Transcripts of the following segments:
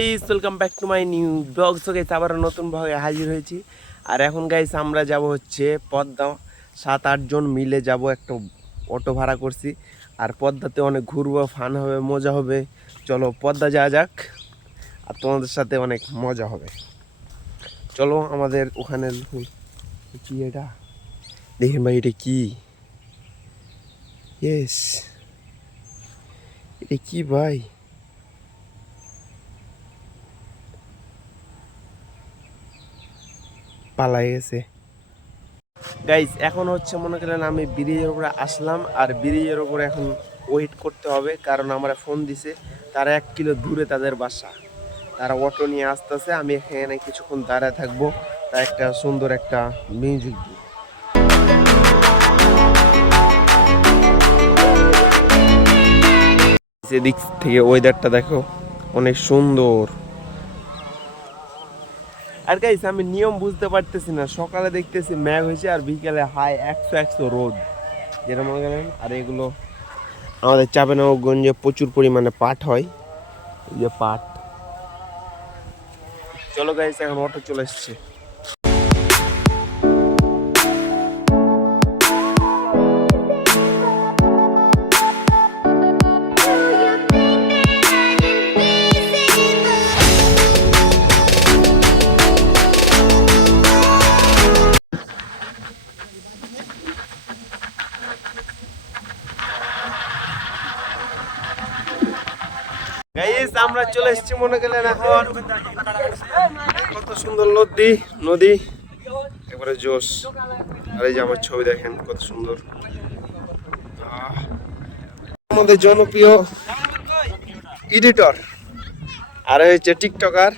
Guys, welcome back to my new blog. So guys, আবার নতুন ভাবে হাজির হয়েছি। আর এখন গাইস আমরা যাব হচ্ছে পদ্মা। 7-8 জন মিলে যাব, একটা অটো ভাড়া করছি। আর পদ্মাতে অনেক ঘুরবো, ফান হবে, মজা হবে। চলো পদ্মা যাওয়া যাক, আর তোমাদের সাথে অনেক মজা হবে। চলো আমাদের ওখানে কি এটা দেখেন ভাই, এটা কি? ইয়েস, এটা কি ভাই? পালাই গেছে গাইস। এখন হচ্ছে মনে করেন আমি ব্রিজের উপরে আসলাম, আর ব্রিজের উপরে এখন ওয়েট করতে হবে, কারণ আমরা ফোন দিছে তারা 1 কিলো দূরে তাদের বাসা। তারা অটো নিয়ে আসতেছে, আমি এখানে কিছুক্ষণ দাঁড়ায় থাকবো, তা একটা সুন্দর একটা মিউজিক দিই। সেদিক থেকে ওয়েদারটা দেখো, অনেক সুন্দর। আর গাইস আমি নিয়ম বুঝতে পারতেছি না, সকালে দেখতেছি মেঘ হয়েছে আর বিকেলে হাই 100 রোদ, যেটা মনে করেন। আর এগুলো আমাদের চাঁপাইনবাবগঞ্জে প্রচুর পরিমাণে পাট হয়, এই যে পাট। চলো গাইস, এখন অটো চলে এসছে। গাইস আমরা চলে এসেছি মনে গেলেন এখন। কত সুন্দর নদী নদী, এবারে জোশ। আর এই যে আমার ছবি দেখেন কত সুন্দর। আমাদের জনপ্রিয় এডিটর, আর হচ্ছে টিকটকার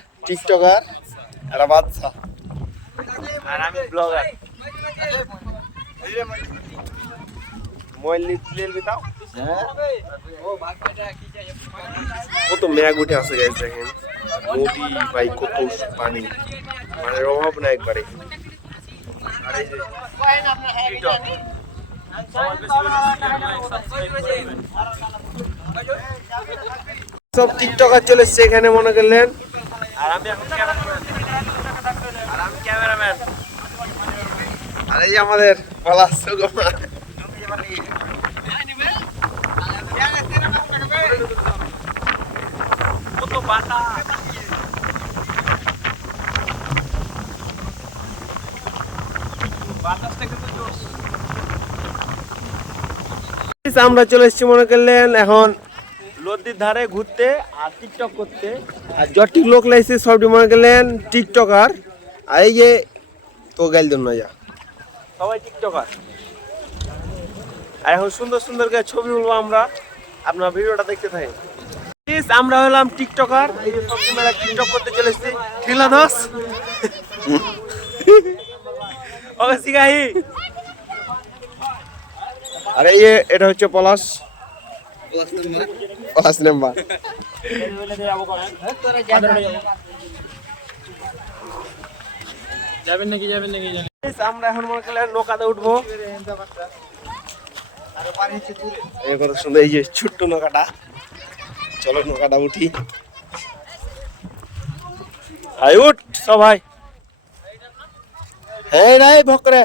এরা বাদশা, আর আমি ব্লগার। কত মেঘ উঠে আছে গাইস, দেখেন নদী ভাই, কত পানি, মানে অভাব না একবারে। আর এই যে সব টিকটকার চলে এসছে এখানে মনে করলেন, আর আমি এখন ক্যামেরাম্যান। আর এই যে আমাদের পলাশ সুকুমার। কত বাতাস, বাতাসটা কিন্তু জোশ। আমরা চলে এসেছি মনে করলেন এখন নদীর ধারে ঘুরতে আর টিকটক করতে। আর যত লোক লাইছে সবটি মনে করলেন টিকটকার। আর এই যে তো গাইল দেন না, যা সবাই টিকটকার। আর এখন সুন্দর সুন্দর করে ছবি বলবো আমরা, আপনার ভিডিওটা দেখতে থাকেন। আমরা হলাম টিকটকার, এই যে সব তোমরা টিকটক করতে চলে এসেছি। ঠিলা দোস ওকে শিখাই। আরে এটা হচ্ছে পলাশ নাম্বার। আমরা এখন মনে করলেন নৌকাতে উঠবো। কত সুন্দর এই যে ছোট্ট নৌকাটা, চলো নৌকাটা উঠি। আই উঠ সবাই, হ্যাঁ নাই ভক্রে।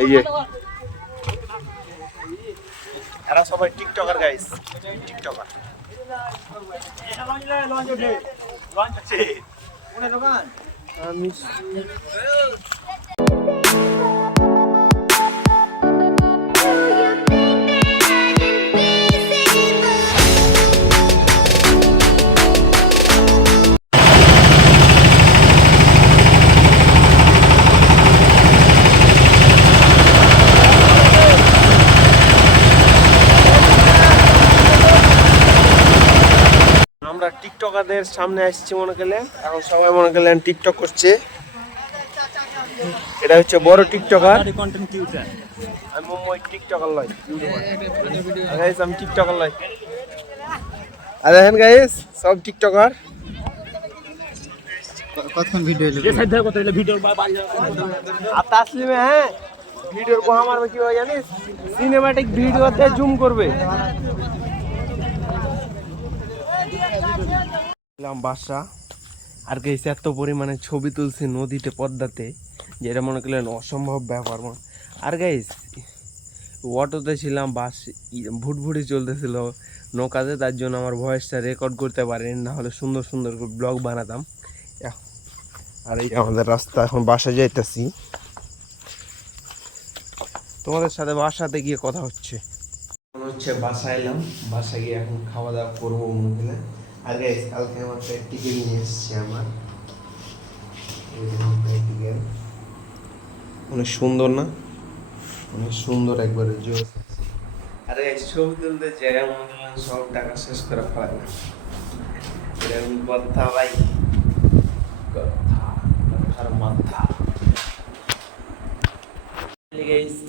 এই যে এরা সবাই টিকটকার গাইস, টিকটকার। আমি আমরা টিকটকারদের সামনে আসছি মনে করলেন, এখন সবাই মনে করলেন টিকটক করছে। এটা হচ্ছে বড় টিকটকার, আমি মুম্বাই টিকটকার লয়, গাইস আমি টিকটকার লয়। আর দেখেন গাইস সব টিকটকার। কতক্ষণ ভিডিও হলো? যে সাইড থেকে কত হলো ভিডিও বাড়ি। আর তাসলিমে হ্যাঁ ভিডিওর কোহা মারবে কি হয় জানিস, সিনেম্যাটিক ভিডিওতে জুম করবে। বাসা আর গেছে এত পরিমাণে ছবি তুলছে নদীতে পদ্মাতে, যেটা মনে করলেন অসম্ভব ব্যাপার। আর গাইস অটোতে ছিলাম, বাস ভুটভুটি চলতেছিল নৌকাতে, তার জন্য আমার ভয়েসটা রেকর্ড করতে পারেন, না হলে সুন্দর সুন্দর ব্লগ বানাতাম। আর এই আমাদের রাস্তা, এখন বাসা যাইতেছি, তোমাদের সাথে বাসাতে গিয়ে কথা হচ্ছে। মনে হচ্ছে বাসা এলাম, বাসা গিয়ে এখন খাওয়া দাওয়া করবো মনে। আর গাইস কালকে আমার প্র্যাকটিক্যাল নিয়ে এসছে, আমার প্র্যাকটিক্যাল অনেক সুন্দর না, অনেক সুন্দর একবারে জোর। আরে ছবি তুলতে জায়গা মনে সব টাকা শেষ করে ফেলে না, এরকম কথা ভাই, কথার মাথা।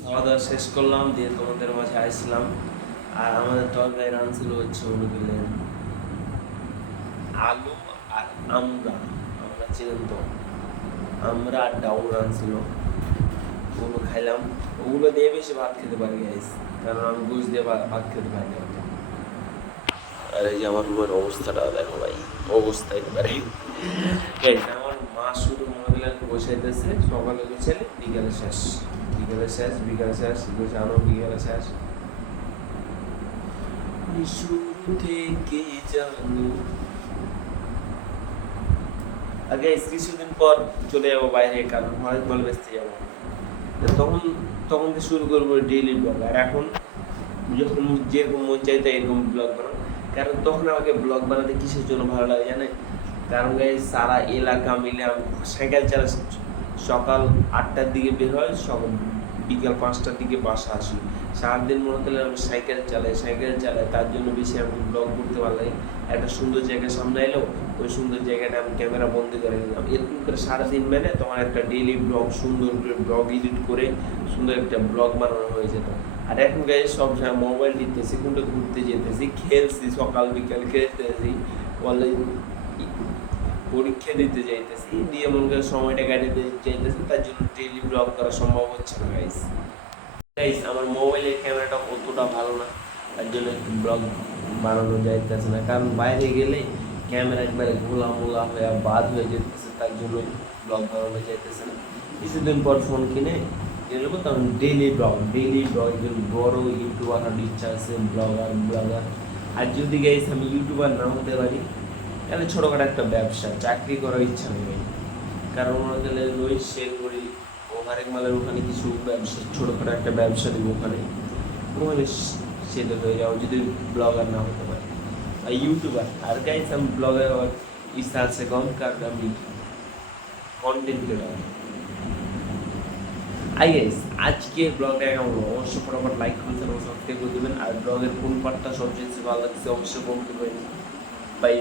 খাওয়া দাওয়া শেষ করলাম, দিয়ে তোমাদের মাঝে আসলাম। আর আমাদের তরকারি রাঁধছিল হচ্ছে অনুগুলেন আলু আর আমরা চিনেন তো, আমরা আর ডাউল রাঁধছিল, ওগুলো খাইলাম। ওগুলো দিয়ে বেশি ভাত খেতে পারি গাইস, কারণ আমি বুঝ দিয়ে ভাত খেতে পারি না। আর এই যে আমার রুমের অবস্থাটা দেখো ভাই, অবস্থা একেবারে গাইস। আমার মা শুধু মনে বসাইতেছে, সকালে গোছালে বিকালে শেষ, বিকালে শেষ, বিকালে শেষ, গোছানো বিকালে শেষ। শুরু থেকে জানি। আগে কিছুদিন পর চলে যাবো বাইরে, কারণ হরেক মাল বেচতে যাবো, তখন তখন তো শুরু করবো ডেইলি ব্লগ। আর এখন যখন যেরকম মন চাইতে এরকম ব্লগ বানাবো, কারণ তখন আমাকে ব্লগ বানাতে কিসের জন্য ভালো লাগে জানে, কারণ গাইস সারা এলাকা মিলে আমি সাইকেল চালাই, সকাল 8টার দিকে বের হয়, সকাল বিকাল 5টার দিকে বাসা আসি। সারাদিন মনে করলে আমি সাইকেল চালাই, তার জন্য বেশি আমি ব্লগ করতে ভালো লাগে। একটা সুন্দর জায়গার সামনে এলো, ওই সুন্দর জায়গাটা আমি ক্যামেরা বন্দি করে নিলাম, এরকম করে সারাদিন মেনে তোমার একটা ডেইলি ব্লগ, সুন্দর করে ব্লগ এডিট করে সুন্দর একটা ব্লগ বানানো হয়ে যেত। আর এখন গাইস সব সময় মোবাইল নিতেছি, কোনটা ঘুরতে যেতেছি, খেলছি, সকাল বিকাল খেলতেছি, কলেজ পরীক্ষা দিতে যাইতেছি, দিয়ে মনে করে সময়টা কাটাতে চাইতেছি, তার জন্য ডেইলি ব্লগ করা সম্ভব হচ্ছে না গাইস। গাইস আমার মোবাইলের ক্যামেরাটা অতটা ভালো না, তার জন্য ব্লগ বানানো যাইতেছে না, কারণ বাইরে গেলে ক্যামেরা একবারে ঘোলা মোলা হয়ে বাদ হয়ে যেতেছে, তার জন্য ব্লগ বানানো যাইতেছে না। কিছুদিন পর ফোন কিনে এগুলো তখন ডেইলি ব্লগ একজন বড় ইউটিউবার হওয়ার ইচ্ছা আছে, ব্লগার। আর যদি গাইস আমি ইউটিউবার না হতে পারি, তাহলে ছোটোখাটো একটা ব্যবসা, চাকরি করার ইচ্ছা নেই, কারণ ওরা গেলে রোজ শেয়ার করি, ও হরেক মালের ওখানে কিছু ব্যবসা, ছোটোখাটো একটা ব্যবসা দিব ওখানে সেটা হয়ে যাও, যদি ব্লগার না হতে পারে আর ইউটিউবার। আর গাইস আমি ব্লগার হওয়ার ইচ্ছা আছে কম, কারণ আমি কন্টেন্ট ক্রিয়েটর। আজকে ব্লগটা কেমন হলো অবশ্যই ফটাফট লাইক করবেন, সাবস্ক্রাইব করে দেবেন। আর ব্লগের কোন পার্টটা সবচেয়ে ভালো লাগছে অবশ্যই কমেন্ট করবেন। বাই,